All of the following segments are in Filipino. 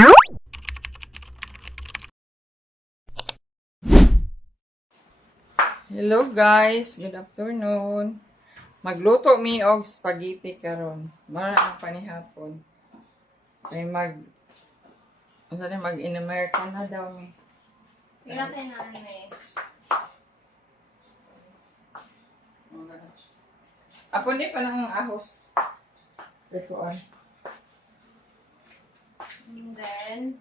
Hello guys, good afternoon. Magluto mi og spaghetti karon. Mara ang panihapon. Ay mag-in-American na daw mi. Kaya kailangan eh. Apo ni pa nang ahos. Retuan. And then,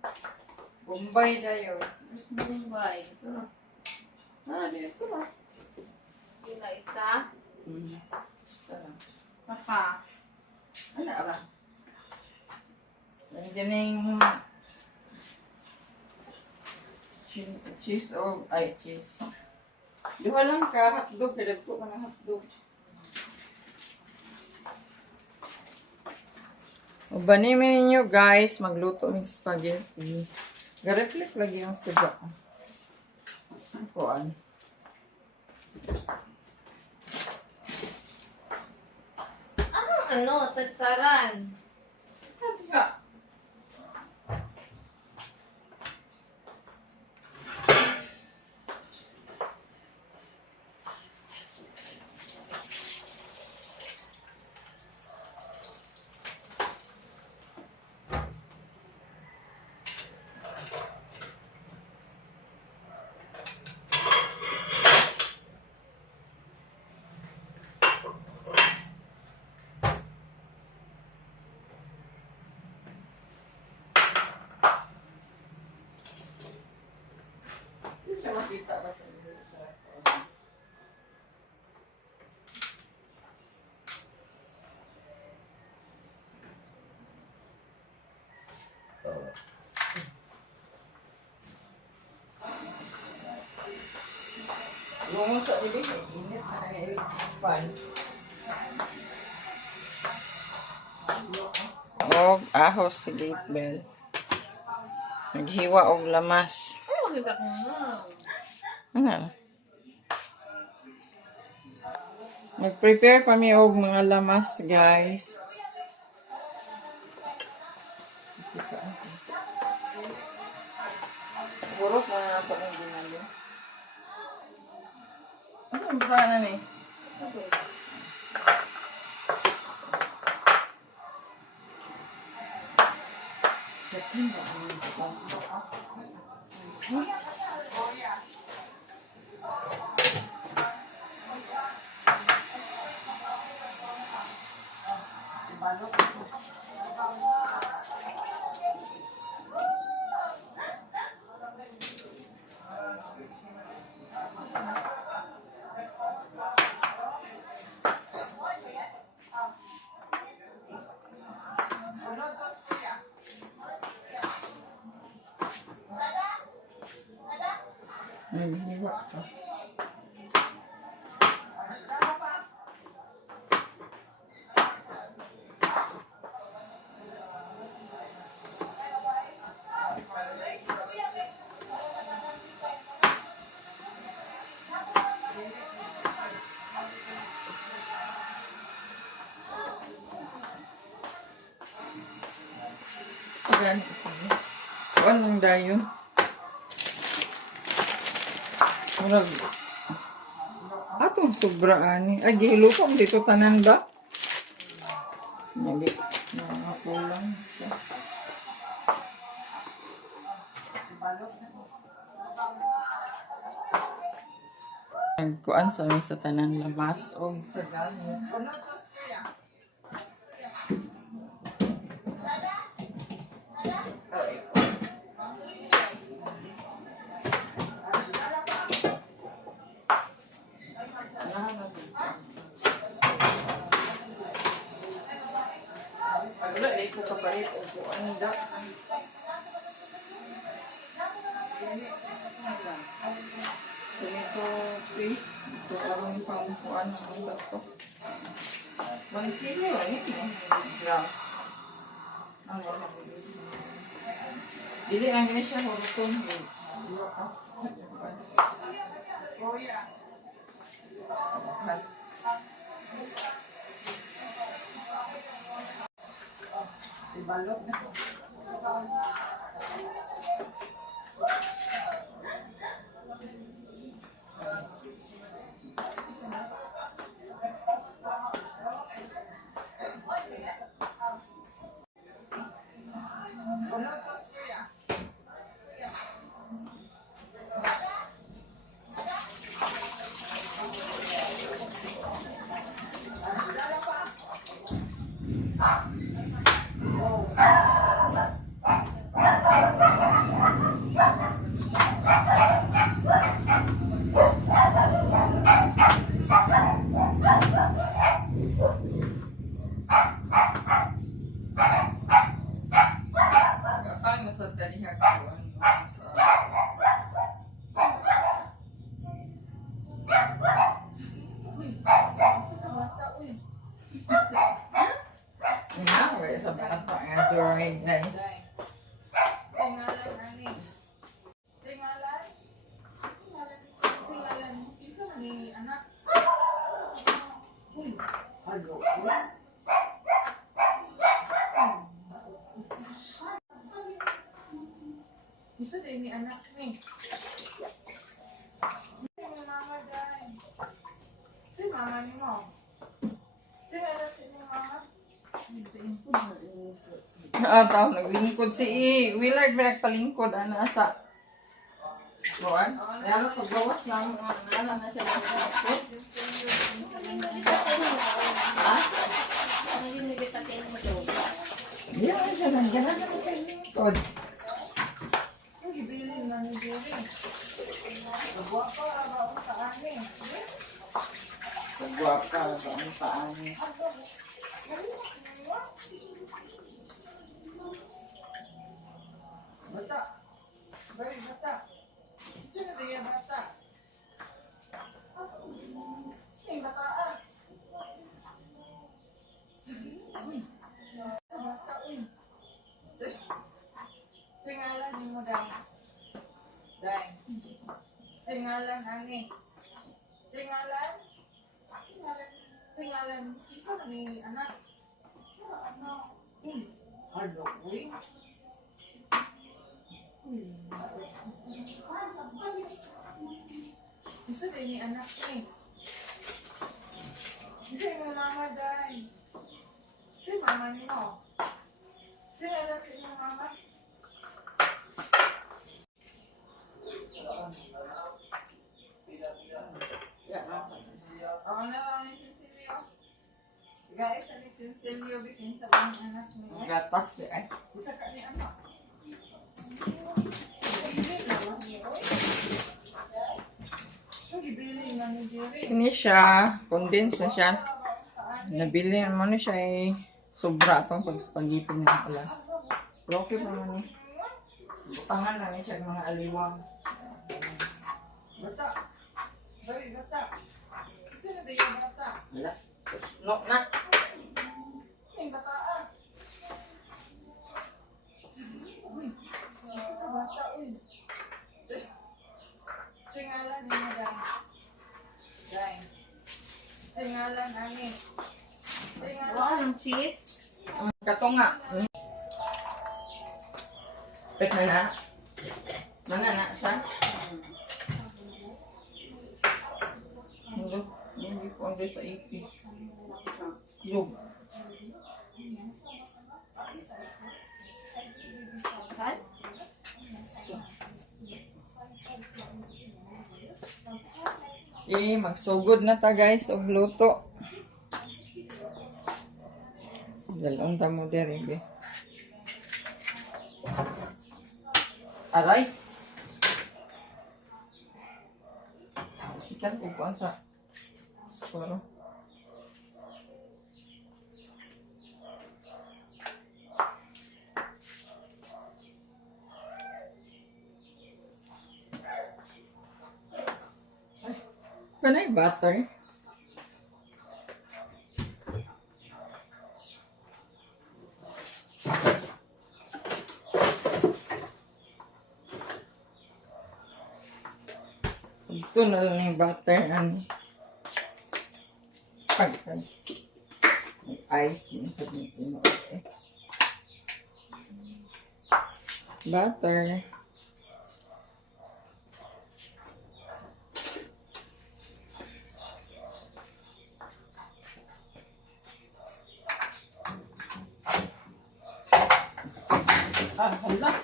Bombay dayo. Mumbai. Dito na. Ila isa. Sarap. Papa. Ano ba? Nandiyan cheese o cheese. Duha lang ka hotdog, kailan ko ng hotdog. Ubanimin ninyo guys, magluto ng spaghetti. Gareflect lagi yung suga. Kuan. Ano? Tagtaran. Sabi ka. Hindi siya makita ba sa yung sa ibig, init na fan. Og ahos sa gate bell. Naghiwa og lamas. Ano kita ko na? Ano? Mag-prepare kami og mga lamas, guys. Burot na ako ng ginalo. Ano ba na ni? Naghiwa ka. Ayan. Kuan lang dayon. Murag atong sobra ani. Ay gihilupon dito tanan ba? Hindi. Nakakulang siya. Kuan sa mi sa tanan lamas o sa gamit. Wala, di ko kapalit o kuan da. Ganito space. Ito ang pangkuan ng dato. 1 kilo rin ito. Grams. Dili ang ganit siya hurutong. Oh yeah. Ibalot na. Kakang mo sa talihan ko. Nga, wala sa bata nga drawing na yun. Tingalan, ani. Tingalan? Tingalan. Isa man ni anak. Isa din ni anak ni. Si mama dahil. Si mama ni mo. Si anak ni mama. Tao, naglingkod si Willard, may nagpalingkod. Ano, asa? Buwan? Kaya na, pagbawas na, na siya nagpalingkod. Ha? Yan, ganun na siya lingkod. Ang gibilin na ni Jerry. Nagwapa ba ang kaani? Pagwapa, ang paan. Bata. Bayi bata. Sino dia bata? Ini bata ah. Bata uy. Singalan ni mo dang. Dang. Singalan ani. Singalan. Singalan. Ikaw ni anak. Ano? Ano, uy? Isa din ni anak ni. Isa yung mama dahil. Si mama ni mo. Si anak ni mama. Ako na lang ni Cecilio. Guys, ano ni Cecilio bikin sa mga anak ni. Gatas siya eh. Isa ka ni anak. Ini siya, condense na siya. Nabili naman siya eh. Sobra itong pag-spaghetti ng alas. Pero okay pa man eh. Butangan namin siya mga aliwang. Bata. Bayi bata. Sino ba yung bata? Wala. No, na. Yung bata ah. Uy. Sino bata uy. Singalan ni mo dahil. Dahil. Singalan ani. Singalan. Wow, ang cheese. Katunga. Pet na na. Mana na siya? Hindi po ang sa ipis. Lug. Kan? Magsugod na ta guys og luto. Dalon ta mo dere be. Aray. Sikat ko kuan sa skoro. Panay butter. Ito na lang yung butter and may ice yung sabihin mo. Okay. Butter. Ah, hala.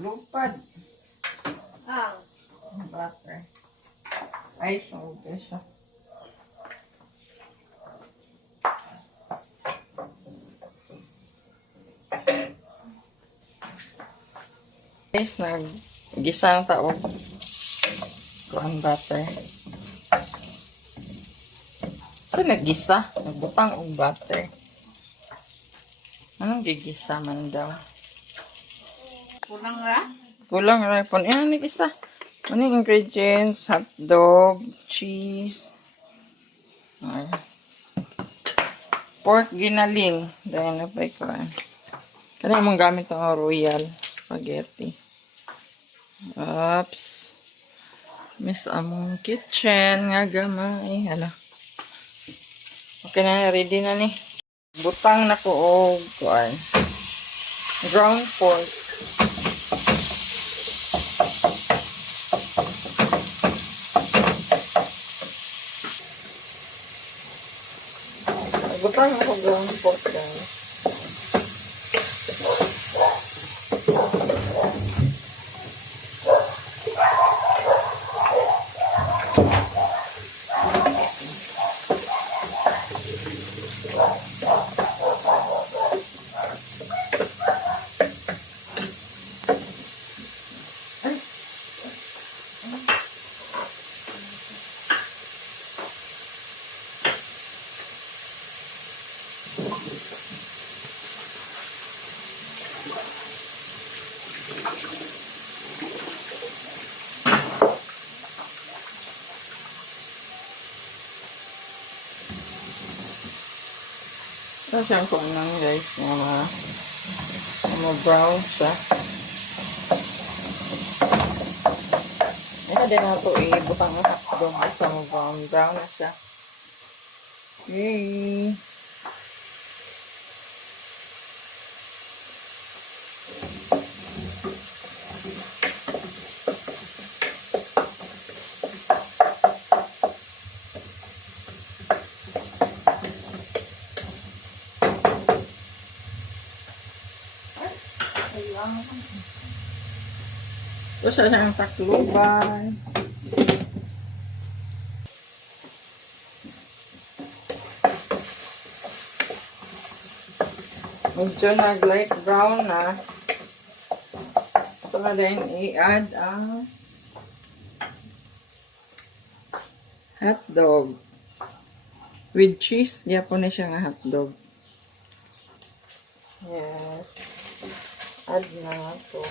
Lupad. Ang Butter. Ay, so okay siya. Guys, nag-gisang taog. Kuan butter. So, nag-gisa. Nagbutang og butter. Anong gigisa man daw? kulang ra. Kulang ra pon. Yan, nag-isa. Ano yung ingredients? Hotdog, cheese, ay, pork ginaling. Dahil na pa ikuan. Kaya mong gamit ang royal spaghetti. Oops. Miss among kitchen nga gamay. Hala. Okay na, ready na ni. Butang na ko og kuan. Ground pork. Butang na ko ground pork guys. Ito siyang kung anong guys, brown siya. Ito din na ito ibutang na hotdog sa brown na siya. Okay. Ito siya siyang takluban. Medyo nag-light brown na. Ito na din i-add ang hotdog. With cheese, yapon na siya nga hotdog. Yes. Add na ito.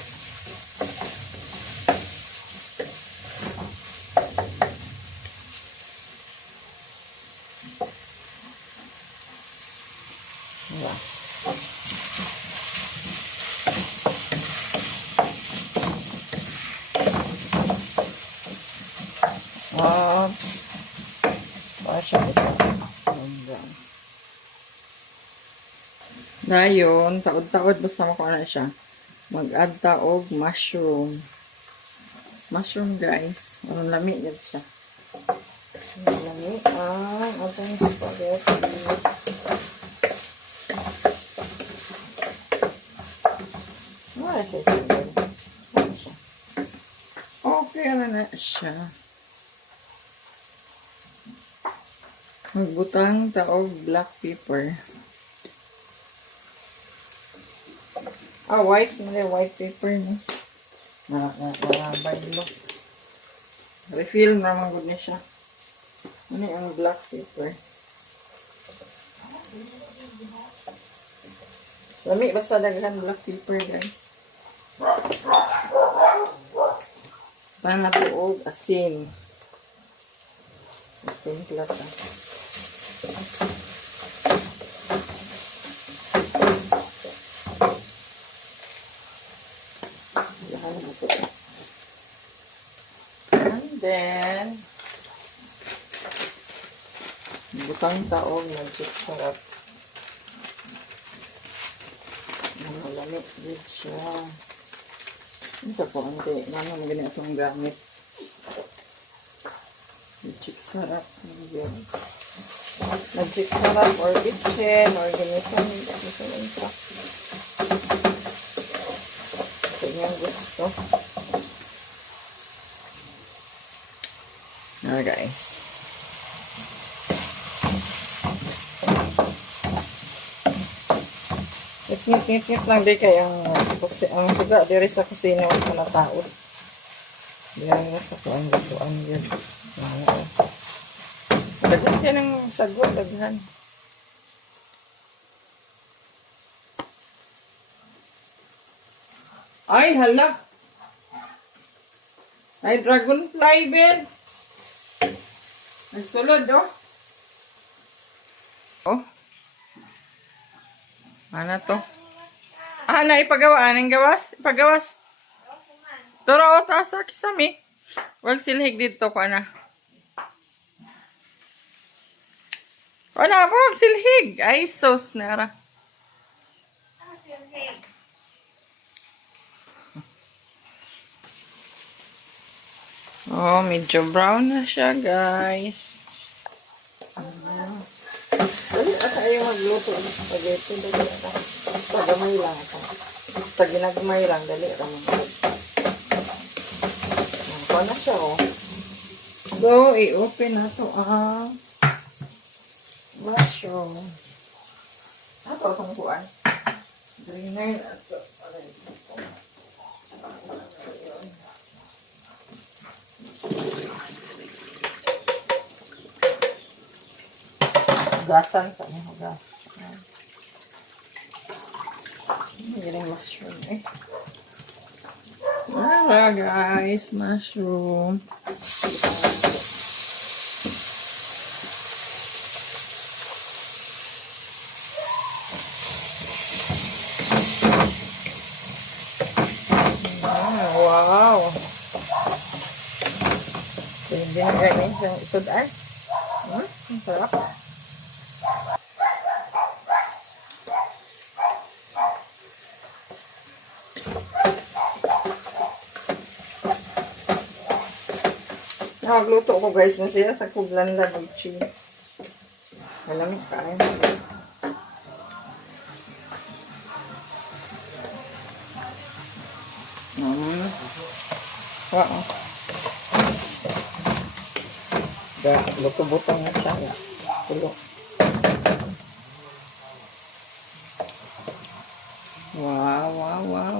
Yeah. Oops. Watch out. Dayon, taod-taod basta makuha na siya. Mag-add taog mushroom. Mushroom guys. Ang lami yan siya. Ang lami ang atong spaghetti. Okay na siya. Magbutang taog black pepper. White. May white pepper ni. Baylo. Refill naman good na siya. Ano yung black pepper? Lami basta daghan black pepper guys. Para matuog asin. Timpla ta. And then butang taog magic sarap. Malamig din siya. Ito po, hindi. Mama, magaling itong gamit. Magic sarap. Magic sarap or kitchen or ginisan. Ito. to. Alright guys. Ngit-ngit lang di kay ang suga diri sa kusina o sa nataod. Diyan sa kuan yun. Daghan yan ang sagot, daghan. Ay, hala. Ay, dragonfly, Ben. Nagsulod, oh. Oh. Ano to? Ah, na ipagawa. Anong gawas? Ipagawas. Turo, o, tasa, kisami. Huwag silhig dito ko, ana. O na, huwag silhig. Ay, sos, nara. Oh, medyo brown na siya, guys. Dali, tayo magluto ng spaghetti. Dali, pagamay lang ito. Pag ginagmay lang, dali, ramang. Ako na siya, oh. So, i-open na ito ang mushroom. Ito, itong kuwan. Drainer na ito. Gasan pa niya. Gas. Galing mushroom eh. Alright guys, mushroom. Wow. Pwede na ganyan siyang isudan. Ang sarap. Nagluto ko guys na siya sa kublan lang ng cheese. Malamig kain. Wow. Luto-butang na siya. Tulo. Wow, wow, wow.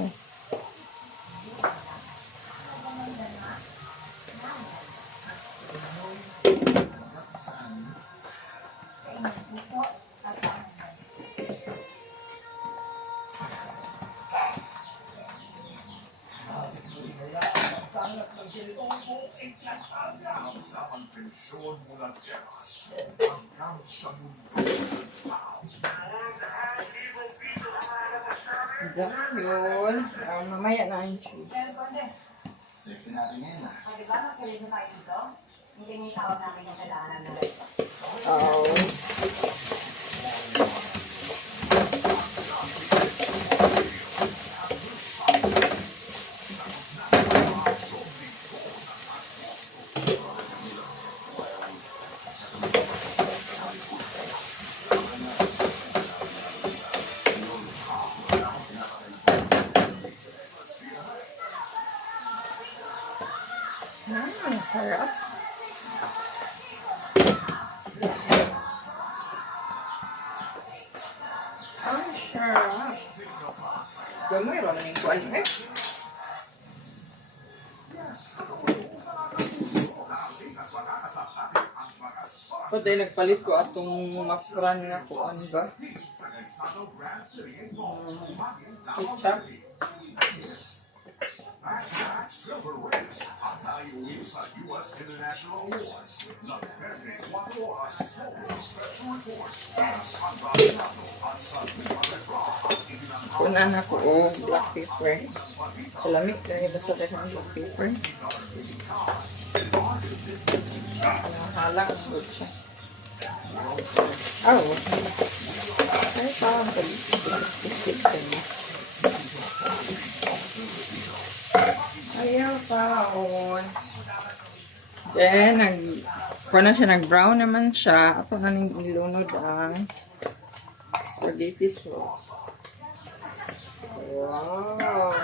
Yun. Mamaya na yung cheese. Sexy natin ngayon ah. Di ba, maseryoso tayo dito? Hindi niya tawag namin yung kailangan na rin. Oh. Harap. Ang sarap. Gamay ba namin kuwan eh? O dahil nagpalit ko atong mafran nga kuwan ba? Ketchup. Silver rings, high sa U.S. International Awards. Nagperde 4 oras, special reports, San Bernardo at San Pedro. Kunan ako o black pepper. Salamit na iba sa tayo black pepper. Halang ang good siya. Oh. Ay, parang pag-isip ka niya. Ayaw pa, on. Then, kung na siya, nag-brown naman siya. Ato na ning ilunod ang spaghetti sauce. Wow!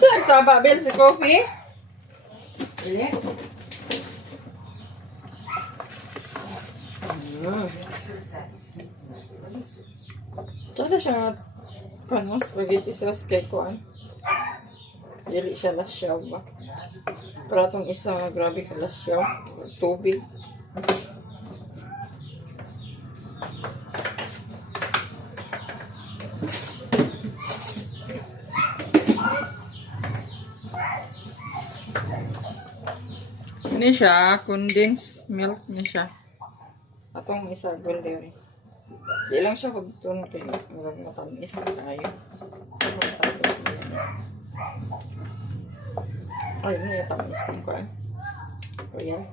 Unsa nagsaba Bel si coffee? Dili. Sada siya panos spaghetti sauce kay kuan. Dili siya lasyaw ba? Para tong isa nga grabe ka lasyaw. Tubig. Ini siya, condensed milk ni siya. Atong isa dairy. Di lang siya kagtun kay murag matamis na tayo. Tapos niya. Ay, may tamis ng kuan. Ayan.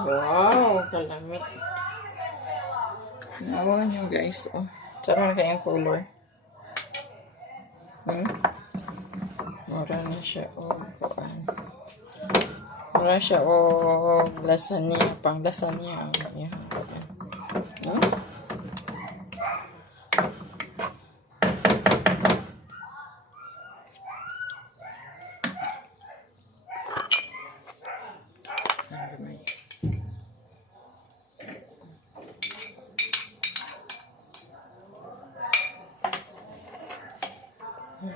Wow, kalamit. Nawa nyo guys, oh. Tsara na kayang color. Mura na siya, oh. Kuan. Mura siya, oh. Lasagna, pang lasagna. Yan. No?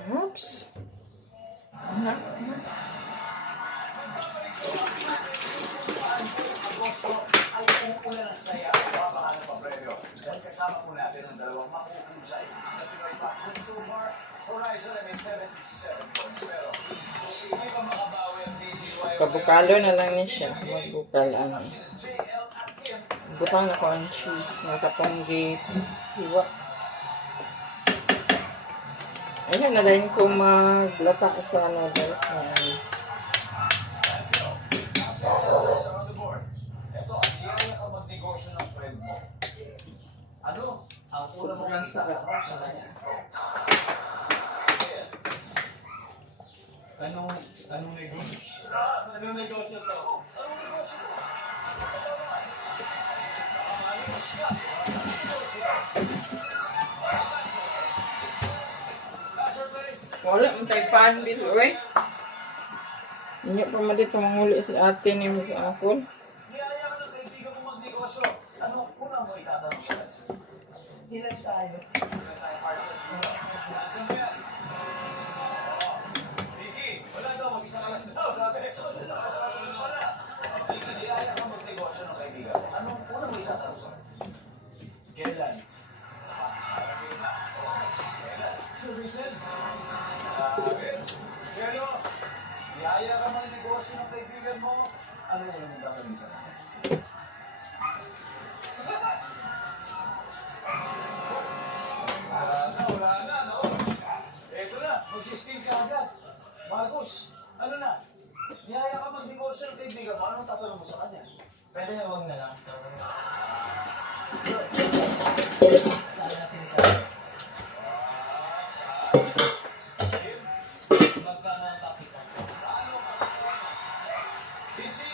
Oops. Ay umuuna ng saya at mapakano pa premyo. Dahil kasama po natin ang dalawang makukusay na Pinoy Packman. So far, Horizon ay may 77 points. Pero kung hindi pa makabawi ang DGY, Kabukalo na lang niya siya. Magbukal ano. JL at Kim. Butang ako ang cheese. Nakapanggi. Iwa. Ayun na rin ko maglata sa noodles na On the board. Ito, ang hirap na magnegosyo ng friend mo. Ano? Ang una mo sobrang sarap. sa kanya. Anong negosyo? Anong negosyo to? Anong negosyo to? wala mo tayo pan bill, oy. Inyo pa madit manguli si ate ni mo sa akon. Niyaya ka ng kaibigan mo magnegosyo. Ano una mo itatanong sa kanya? Ilan tayo? Ilan tayo partners mo? Saan ba yan? Ricky, wala daw, mag-isa ka lang daw. Sabi, wala. Ricky, niyaya ka magnegosyo ng kaibigan mo. Ano una mo itatanong sa kanya? Kailan? Kailan? Services? Sino? Niyaya ka magnegosyo ng kaibigan mo. Ano yung unang dapat sa kanya? Wala na, no? Eto na, mag-steam ka agad. Marcos, ano na? Niyaya ka mag-negosyo ng kaibigan mo, anong tatanong mo sa kanya? Pwede na wag na lang. Magkano ang kapital? Vinci,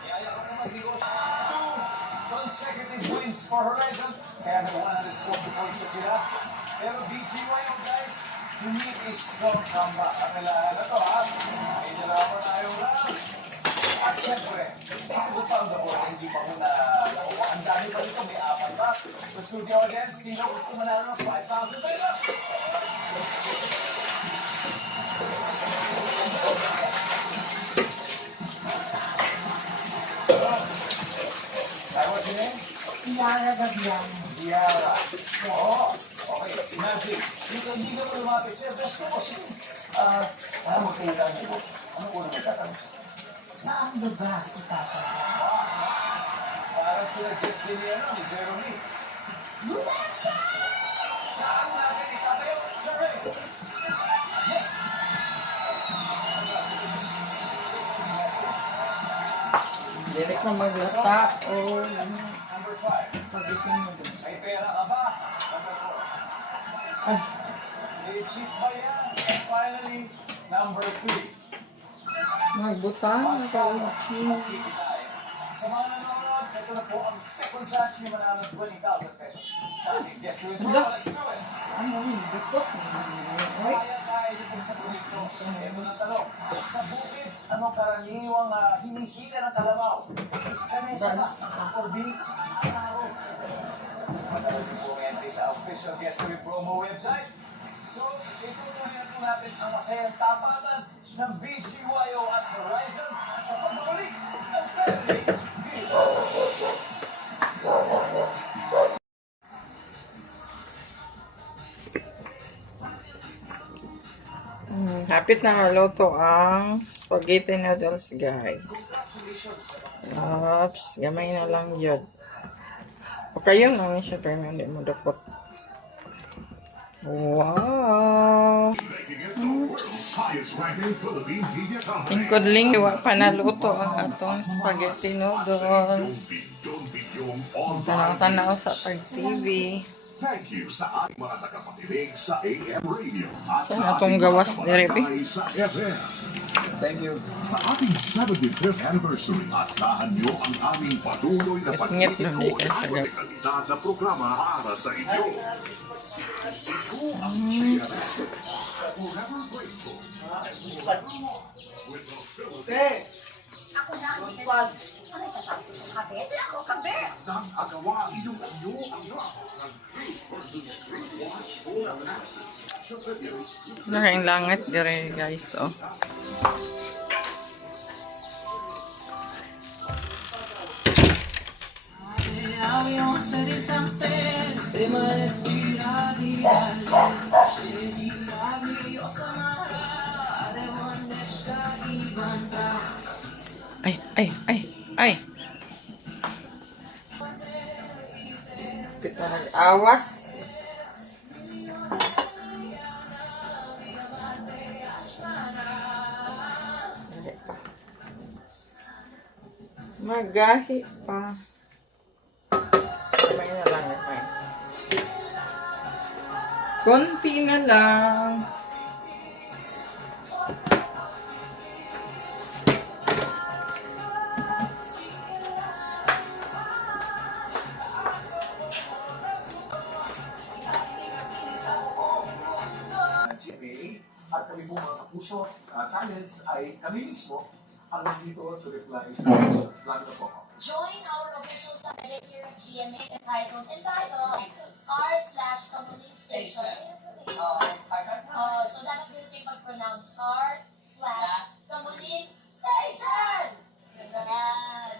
niyaya ka na mag-negosyo. 2 consecutive wins for Horizon. Kaya may 140 points na sila. Pero BGY, guys, you need a strong comeback. Ang kailangan na to, ha? May dalawa na ayaw lang. At siyempre, sagot pa ang gabor, hindi pa ko na nakuha. Ang dami pa dito, may 4 pa. So, studio audience, sino gusto manalo ng 5,000 pesos? What's your name? Iyara Gabian. Diara. Oo. Okay, imagine. Yung kaibigan mo lumapit siya, gusto ko siya. Ano mo kailangan mo? Ano una mo tatanong? Saan lugar itatanong? Parang sila Jess Diliano ni Jeremy. Saan natin itatayo? Survey! Yes! Dili ka maglata o Number 5. spaghetti mo din. May pera ka Ay, Legit ba yan? And finally, number 3. magbutang na tayo. Sa mga nanonood, ito na po ang second chance niyo manalo ng 20,000 pesos. Sa ating guest with Hala. let's do it! Ano yun? Bukot. Ay, Kaya niyo po sa proyekto. Ito na tanong. Sa bukid, anong karaniwang hinihila ng kalabaw? Kanesa ba? Or B? Araro? Madali po ang entry sa official guest with promo website. So, itutuloy na po natin ang masayang tapatan ng BGYO at Horizon sa pagbabalik ng Family Feud. Hapit na maluto ang spaghetti noodles, guys. Oops, gamay na lang yun. O kayo lang siya, pero hindi mo dapot. Wow! Highest ranking Philippine media company. Ingkudling, iwa pa naluto ang atong spaghetti noodles. Tanaw-tanaw sa pag-TV. Thank you sa ating mga nakapakinig sa AM Radio at Sa sa atong ating gawas mga ni Rebe. kapatay sa FM. Thank you. Sa ating 75th anniversary, asahan niyo ang aming patuloy na Ngit-ngit lang di pagtitipon ka sa at kalidad na programa para sa inyo. Ito ang GMA. Forever grateful. With the Philippines. Ako na ang isipag. Ano tatapos sa kabe? Ako kabe! Ng agawa iyong ang drama ng Street versus Street Watch for the Masses. Sa videos, Nakaing langit dire, guys. Oh. Ay, ay, ay, ay. Kita nag-awas. Magahi pa. Kamay na lang, kamay. Konti na lang. GMA at kami po mga kapuso, talents ay kami mismo ang nandito to reply to the plano na po. Join our official Sunday here at GMA entitled r/Kamuning Station. So dapat dito tayo pag-pronounce r/Kamuning Station! Yan.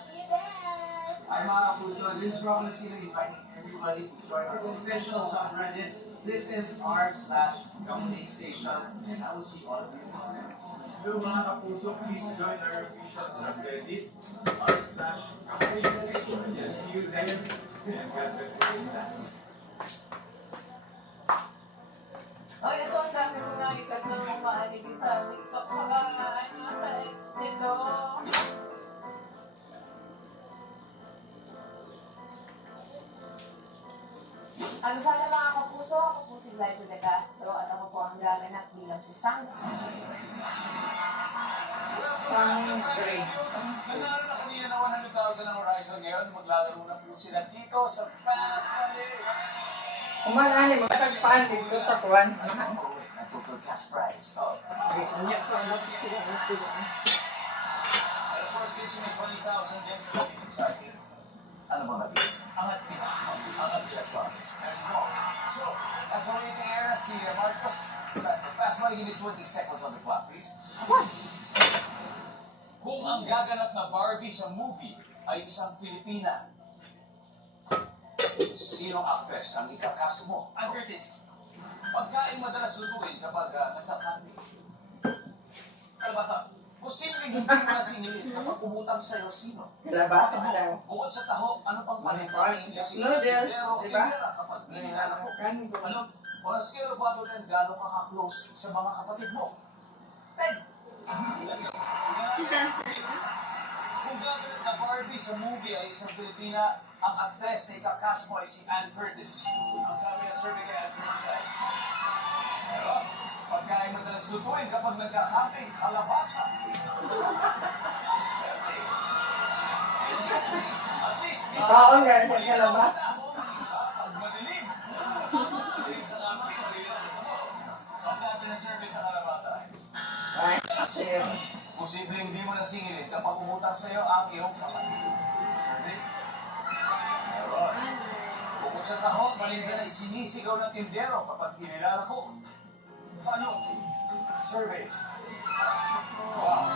See you there! Hi mga kapuso, this is Rock Nasino inviting everybody to join our official subreddit. This is r/Kamuning Station and I will see all of you there. Hello mga kapuso, please join our official subreddit r/Kamuning Station. Yes, see you there. And God bless you. Ay, ito ang dami mo nakikita ng maalig sa TikTok. Mga nasa ex nito. Ano sana mga kapuso? Ako po si Glyza de Castro at ako po ang gaganap bilang si Sang. Sangre. Nanalo na kanina na 100,000 ang Horizon ngayon. Maglalaro na po sila dito sa Fast Money. Kumalaan mo tagpaan dito sa kuwan. Cash prize. Anya ko ano sila ito. And of course, gives you 20,000 against the starting. Ano ba natin? Angat Pilas. Angat Pilas Farmers. And more. So, as a waiting era, si Marcos, fast money, give me 20 seconds on the clock, please. Kung ang gaganap na Barbie sa movie ay isang Pilipina, sinong actress ang ikakaso mo? Curtis. Pagkain madalas lutuin kapag nagkakami. Kalabasa. Posibleng hindi mo nasingilin kapag umutang sa'yo sino? Labasa ka lang. Bukod sa taho, ano pang Manipal. sinisilip? Noodles, Pero di ba? hindi na kapag ninilala mo. Ano? Kan On a scale of 1 to 10, gano'n ka ka-close sa mga kapatid mo? 10. Kung gaganap na Barbie sa movie ay isang Pilipina, ang actress na ikakast mo ay si Ann Curtis. Ang sabi ng survey kay Ann Curtis ay, pero, pagkain madalas lutuin kapag nagka-camping, kalabasa. At least, Kaon nga siya kalabas. pag madilim. Madilim sa camping, madilim ang mo. Kasabi ng survey sa kalabasa ay, Ay, kasi posibleng hindi mo nasingilin kapag umutang sa'yo ang iyong kapatid. Survey? Meron. Bukod sa taho, palinda na sinisigaw ng tindero kapag kinilala ko. Paano? Survey. Wow.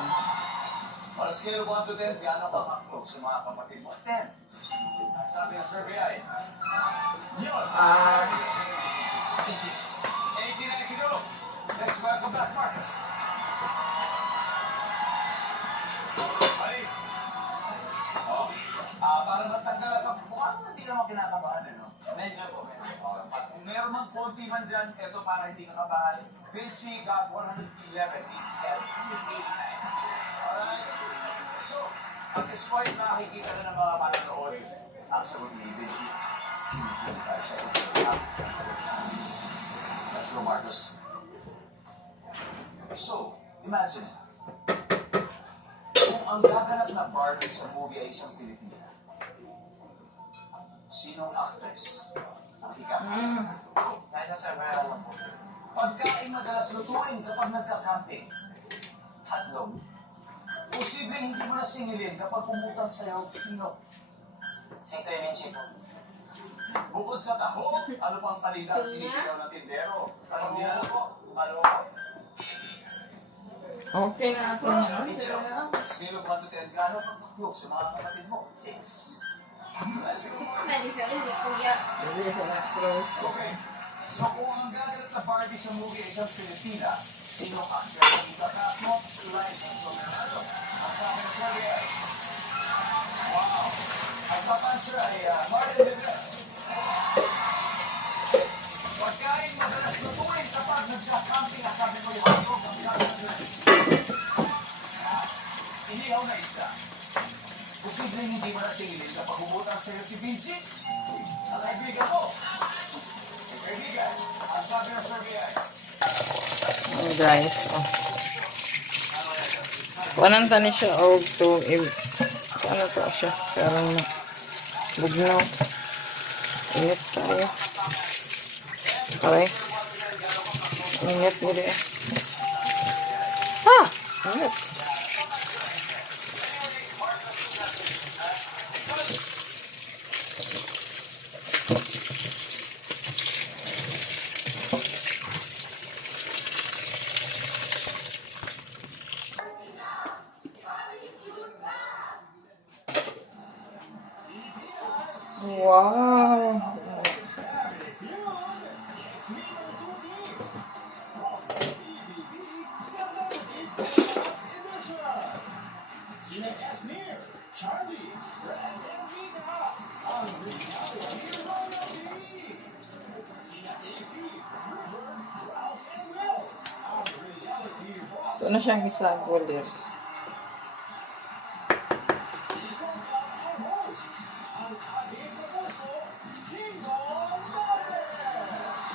On a scale of 1 to 10, gaano ka ka-close sa mga kapatid mo? 10. Ang sabi ng survey ay, yun! 1892. Let's welcome back Marcus. Ay. Oh. Para matanggal ang mukhang hindi naman kinakabahan, no? Medyo po, medyo. Kung meron mang konti man dyan, ito para hindi kakabahan. Vinci got 111, each got 189. Alright? So, at this point, nakikita na ng mga manonood ang sagot ni Vinci. 25 seconds. Let's go, Marcus. So, imagine, kung ang gaganap na Barbie sa movie ay isang Filipina, sinong actress ang ikakast? Nasa several lang po. Pagkain madalas lutuin kapag nagka-camping. Hotdog. Posibleng hindi mo na singilin kapag pumutang sa'yo, sino? Singko yung Vinci po. Bukod sa taho, ano pang palita ang sinisigaw ng tindero? Tanong niya po, ano po? okay na ako. Scale of 1 to 10, gaano pag-close sa mga kapatid mo? 6. Let's go, Marcus. Hindi sa na-close. Okay. So kung ang gaganap na Barbie sa movie ay isang Pilipina, sino ang actress ang ikakast mo? Liza Somerano. Ang sabi ng survey ay, wow! Ang top-answer ay Martin Rivera. Pagkain madalas lutuin kapag nagka-camping ang sabi mo yung hotdog ang sabi ng survey. Inihaw na isda. Posibleng hindi mo na singilin kapag umutang sa'yo si Vinci. Ang kaibigan mo. Kaibigan, ang sabi ng survey ay, Oh, guys. Oh. Wanan tani siya og to ano to siya karang bugnaw. Init tayo. Okay. Init dire. Ha! Init. Wow. Sina Esnir, Charlie, Fred, and Rita, ang reality royalty. Sina AC, River, Ralph, and Will, ang reality rock. Ito na siyang isagol eh. Isang ang host, ang ating kapuso, Kingo Lopez.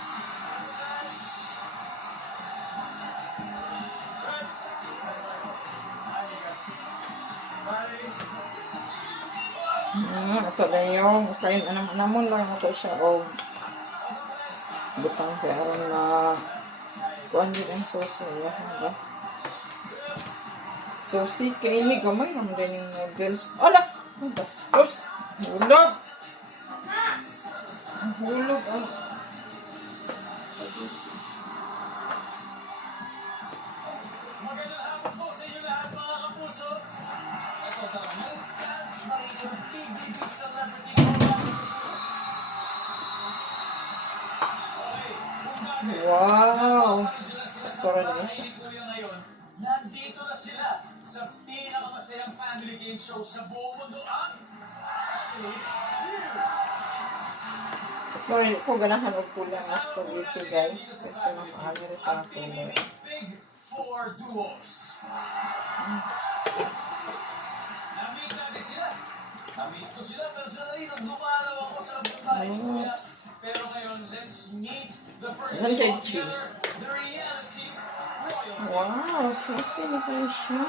Ito na yung kain namon lang ito siya o butang kaya aron na kuan din ang sauce niya ba. So si kaini gamay naman din yung noodles. Ala, bastos. Hulog. Hulog ang magandang hapon po sa inyo lahat mga kapuso. Ito talagang Dance Marino PBB Celebrity wow. Coronation. Nandito na sila sa pinakamasayang family game show sa buong mundo ang Sorry, ko ganahan og kulang as to dito guys. Kasi makaamira siya ang color. Big Four Duos. Na-meet natin sila. Na-meet ko sila personally nung dumalaw ako sa bahay ni Kuya. Pero ngayon, let's meet the first Ilan kay people together, cheese? the reality royalty. Wow, sexy na kayo siya.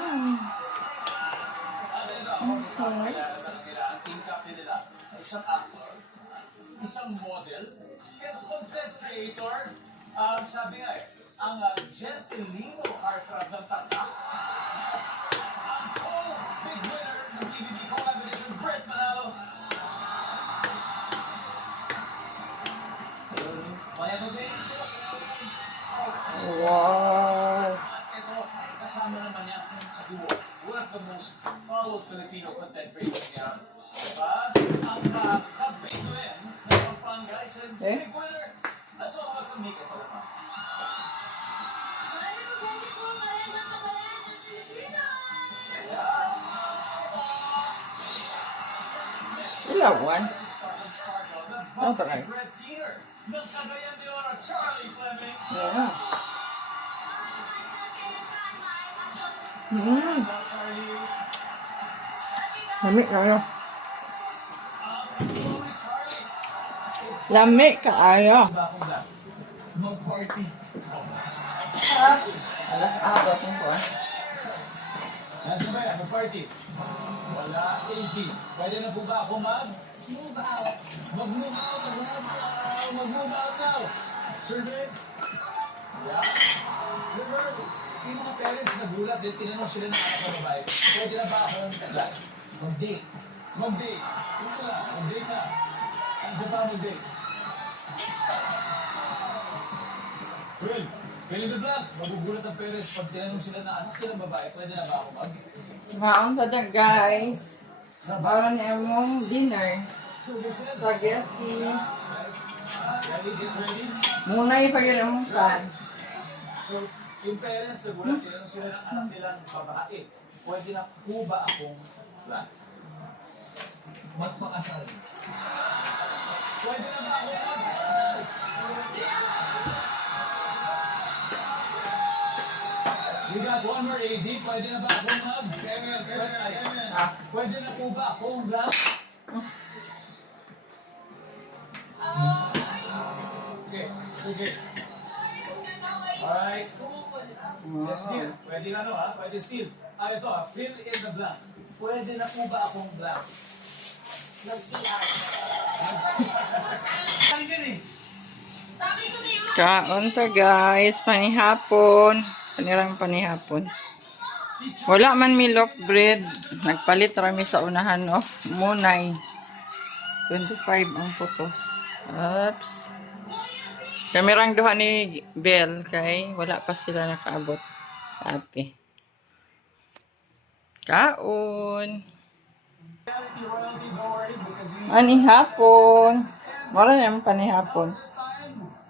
At ito, Ang sarap. kilala sa kanila, ang team captain nila, isang actor, isang model, and content creator. Sabi nga ang Gentilino heartthrob ng Tatak. Ang co-big winner ng DVD collaboration, Brett Manalo. Kaya mo ba? Wow. At ito, kasama naman niya ang kaduo. One of the most followed Filipino content creators niya. Diba? Ang ka-big-win ng Pampanga is a big winner. So, welcome Mika sa laman. Sila, one. Oh, try. Brett Teener ng Cagayan de Oro, Charlie Fleming. Yeah. Charlie. Lamig kayo. Charlie. Lamig kaayo. Mag-party. Alas ako kung ko. Nasa ba yan? Mag-party? Wala. Easy. Pwede na po ba ako mag-move out? Mag-move out. Mag-move out now. Survey? Yeah. Remember, yung mga parents nagulat din, tinanong sila ng anak ng babae, pwede na ba akong mag-date? Mag-date. Sige na, mag-date na. Andiyan pa mag-date. Well, fill in the blank. Magugulat ang parents pag tinanong sila na anak ng babae, pwede na ba ako mag? Maon ta da guys. Para na mong dinner. So, this is... Spaghetti. Ready, get ready. Muna ipagyan mong pan. So, yung parents nagulat tinanong sila ng anak nilang babae, pwede na po ba akong plan? Magpakasal. Pwede na ba ako mag-plan? We got one more easy. Pwede na ba akong Pwede na po ba akong plan? Okay, okay. Alright. Yes, Steel. Pwede na no ha? Pwede Steel. Ito ha, fill in the blank. Pwede na po ba akong blank? Mag-CR. Ano yan eh? Kaon ta guys. Panihapon. Panirang panihapon. Wala man milk bread. Nagpalit rami sa unahan of Munay. 25 ang putos. Oops. Kamerang duha ni Bell kay wala pa sila nakaabot. Ate. Kaon. Panihapon. Wala naman panihapon.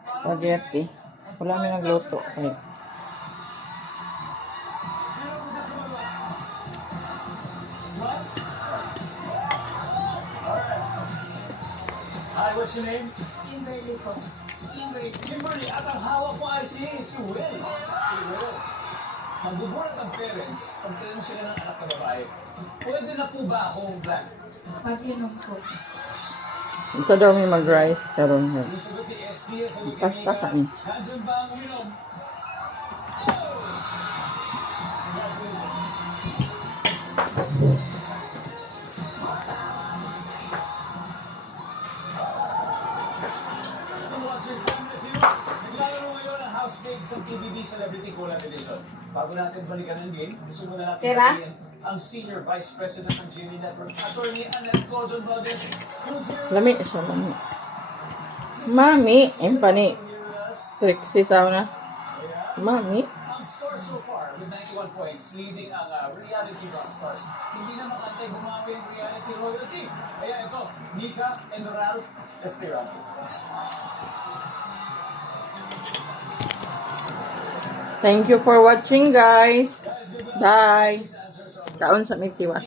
Spaghetti. Wala may nagluto. Okay. Hi, what's your name? Kimberly po. Kimberly, at ang hawak mo ay si Will. Will. Magugulat ang parents pag tinanong sila ng anak na babae, pwede na po ba akong blank? Pag-inom po. Isa daw may mag-rice karon nga. Yung sagot ni SD, sagot ni Pasta sa amin. Nandiyan ba ang uminom? Naglalaro ngayon ang housemates ng TVB Celebrity Collab Edition. Bago natin balikan ang game, gusto muna natin Tira? batiin ang Senior Vice President ng GMA Network, Attorney Annette Cojon Valdez. Lami siya, lami. Mami, empani. Trixie sa una. Mami. Ang score so far with 91 points, leading ang reality rock stars. Hindi na makantay bumawi ang reality royalty. Kaya ito, Mika and Ralph Espirado. Thank you for watching guys. Bye. Kaon sa may tiwas.